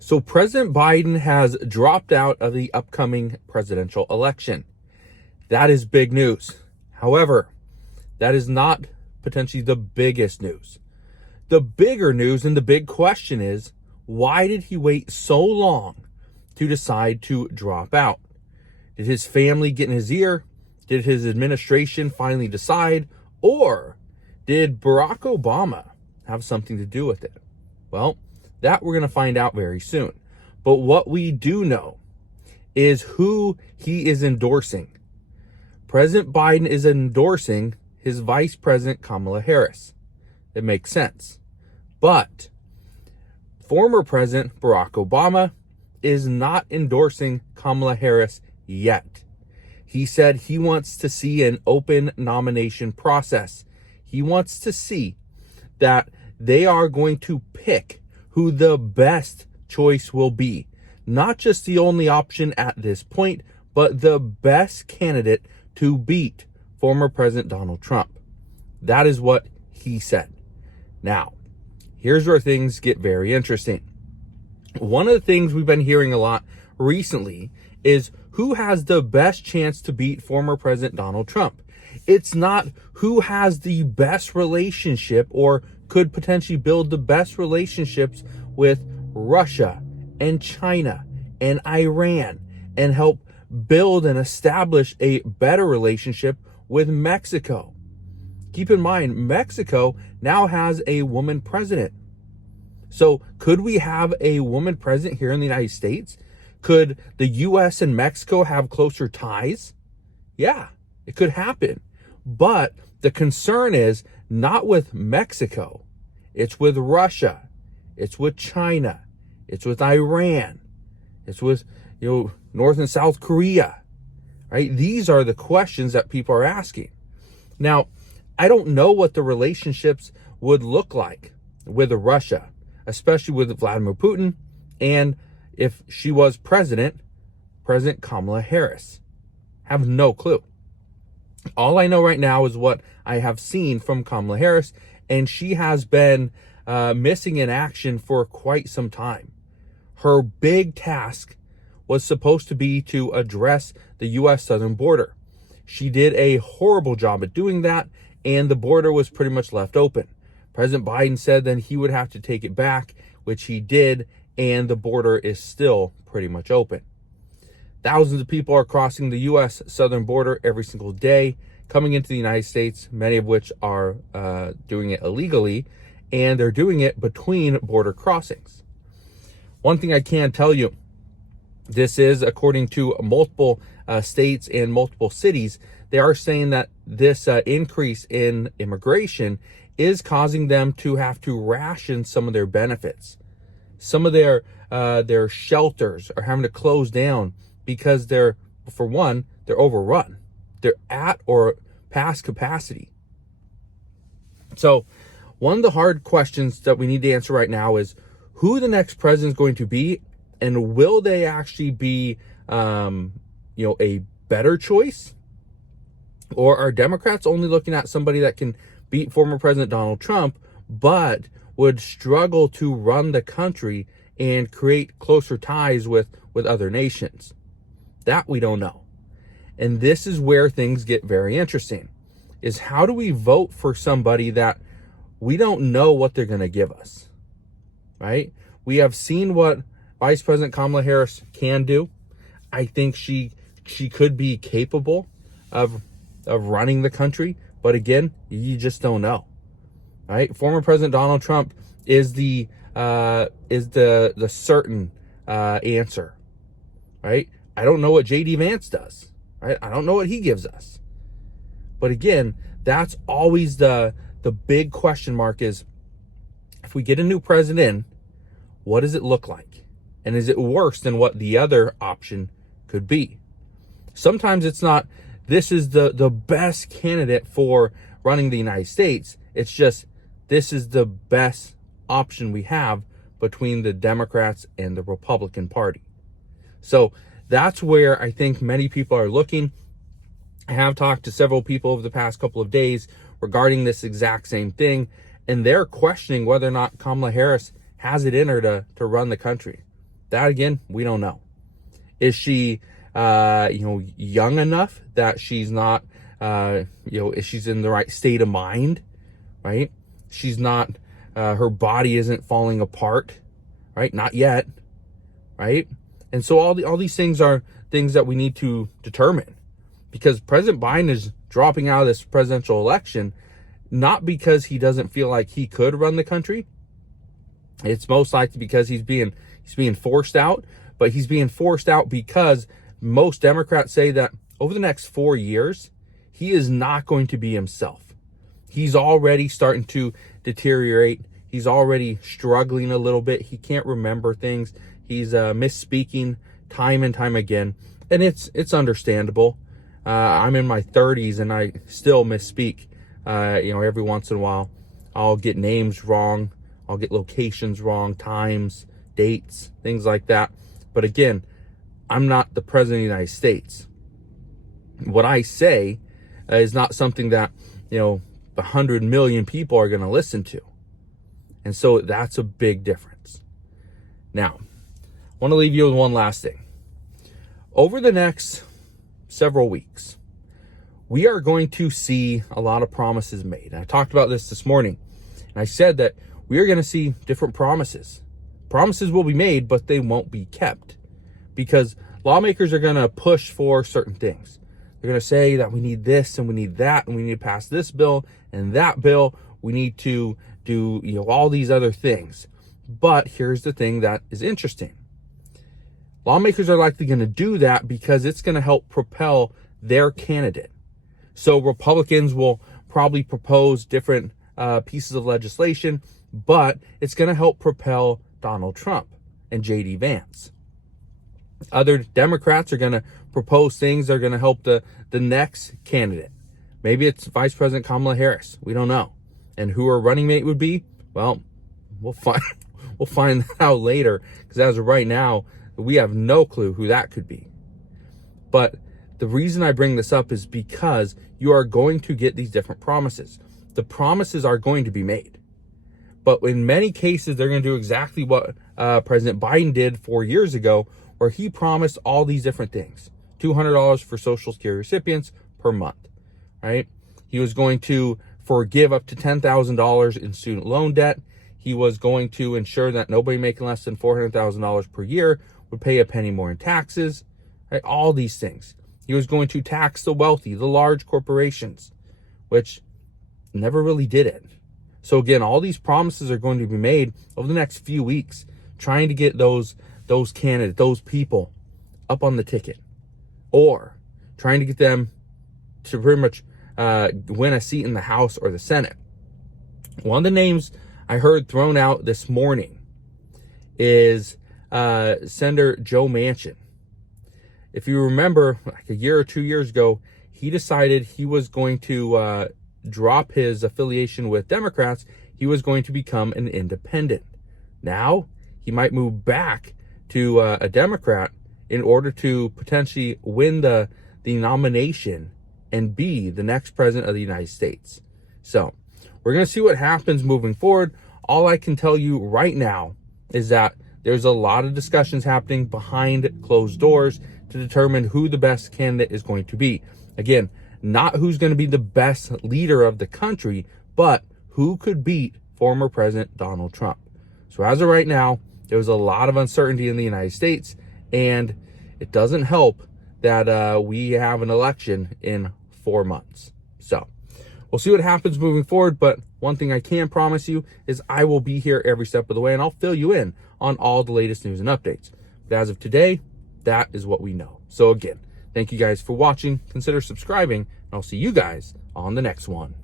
So President Biden has dropped out of the upcoming presidential election. That is big news. However, that is not potentially the biggest news. The bigger news and the big question is, why did he wait so long to decide to drop out? Did his family get in his ear? Did his administration finally decide? Or did Barack Obama have something to do with it? Well, that we're going to find out very soon. But what we do know is who he is endorsing. President Biden is endorsing his Vice President Kamala Harris. It makes sense. But former President Barack Obama is not endorsing Kamala Harris yet. He said he wants to see an open nomination process. He wants to see that they are going to pick who the best choice will be. Not just the only option at this point, but the best candidate to beat former President Donald Trump. That is what he said. Now, here's where things get very interesting. One of the things we've been hearing a lot recently is who has the best chance to beat former President Donald Trump. It's not who has the best relationship or could potentially build the best relationships with Russia and China and Iran and help build and establish a better relationship with Mexico. Keep in mind, Mexico now has a woman president. So could we have a woman president here in the United States? Could the U.S. and Mexico have closer ties? Yeah, it could happen. But the concern is not with Mexico. It's with Russia. It's with China. It's with Iran. It's with, North and South Korea, right? These are the questions that people are asking. Now, I don't know what the relationships would look like with Russia, especially with Vladimir Putin, and if she was President Kamala Harris. Have no clue. All I know right now is what I have seen from Kamala Harris, and she has been missing in action for quite some time. Her big task was supposed to be to address the U.S. southern border. She did a horrible job at doing that, and the border was pretty much left open. President Biden said then he would have to take it back, which he did, and the border is still pretty much open. Thousands of people are crossing the U.S. southern border every single day, coming into the United States, many of which are doing it illegally, and they're doing it between border crossings. One thing I can tell you, this is according to multiple states and multiple cities, they are saying that this increase in immigration is causing them to have to ration some of their benefits. Some of their shelters are having to close down because they're overrun. They're at or past capacity. So one of the hard questions that we need to answer right now is who the next president is going to be, and will they actually be, a better choice? Or are Democrats only looking at somebody that can beat former President Donald Trump, but would struggle to run the country and create closer ties with other nations? That we don't know. And this is where things get very interesting, is how do we vote for somebody that we don't know what they're going to give us, right? We have seen what Vice President Kamala Harris can do. I think she could be capable of running the country, but again, you just don't know, right? Former President Donald Trump is the certain answer, right? I don't know what J.D. Vance does, right? I don't know what he gives us. But again, that's always the big question mark is, if we get a new president in, what does it look like? And is it worse than what the other option could be? Sometimes it's not, this is the best candidate for running the United States. It's just, this is the best option we have between the Democrats and the Republican Party. So that's where I think many people are looking. I have talked to several people over the past couple of days regarding this exact same thing, and they're questioning whether or not Kamala Harris has it in her to run the country. That again, we don't know. Is she, young enough that she's not, is she's in the right state of mind, right? She's not, her body isn't falling apart, right? Not yet, right? And so all these things are things that we need to determine, because President Biden is dropping out of this presidential election, not because he doesn't feel like he could run the country. It's most likely because he's being forced out, but he's being forced out because most Democrats say that over the next 4 years, he is not going to be himself. He's already starting to deteriorate. He's already struggling a little bit. He can't remember things. He's misspeaking time and time again, and it's understandable. I'm in my 30s and I still misspeak. Every once in a while, I'll get names wrong. I'll get locations wrong, times, dates, things like that. But again, I'm not the president of the United States. What I say is not something that, 100 million people are going to listen to. And so that's a big difference. Now, I want to leave you with one last thing. Over the next several weeks, we are going to see a lot of promises made. And I talked about this morning, and I said that we are going to see different promises. Promises will be made, but they won't be kept, because lawmakers are going to push for certain things. They're going to say that we need this and we need that, and we need to pass this bill and that bill. We need to do, all these other things. But here's the thing that is interesting. Lawmakers are likely going to do that because it's going to help propel their candidate. So Republicans will probably propose different pieces of legislation, but it's going to help propel Donald Trump and J.D. Vance. Other Democrats are going to propose things that are going to help the next candidate. Maybe it's Vice President Kamala Harris. We don't know. And who her running mate would be? Well, we'll find that out later, because as of right now, we have no clue who that could be. But the reason I bring this up is because you are going to get these different promises. The promises are going to be made. But in many cases, they're going to do exactly what President Biden did 4 years ago, where he promised all these different things. $200 for Social Security recipients per month, right? He was going to forgive up to $10,000 in student loan debt. He was going to ensure that nobody making less than $400,000 per year would pay a penny more in taxes, right? All these things. He was going to tax the wealthy, the large corporations, which never really did it. So again, all these promises are going to be made over the next few weeks, trying to get those candidates, those people up on the ticket, or trying to get them to pretty much win a seat in the House or the Senate. One of the names I heard thrown out this morning is Senator Joe Manchin. If you remember, like a year or 2 years ago, he decided he was going to drop his affiliation with Democrats. He was going to become an independent. Now, he might move back to a Democrat in order to potentially win the nomination and be the next president of the United States. So we're going to see what happens moving forward. All I can tell you right now is that there's a lot of discussions happening behind closed doors to determine who the best candidate is going to be. Again, not who's going to be the best leader of the country, but who could beat former President Donald Trump. So as of right now, there's a lot of uncertainty in the United States, and it doesn't help that we have an election in 4 months. So we'll see what happens moving forward, but one thing I can promise you is I will be here every step of the way, and I'll fill you in on all the latest news and updates. But as of today, that is what we know. So again, thank you guys for watching. Consider subscribing, and I'll see you guys on the next one.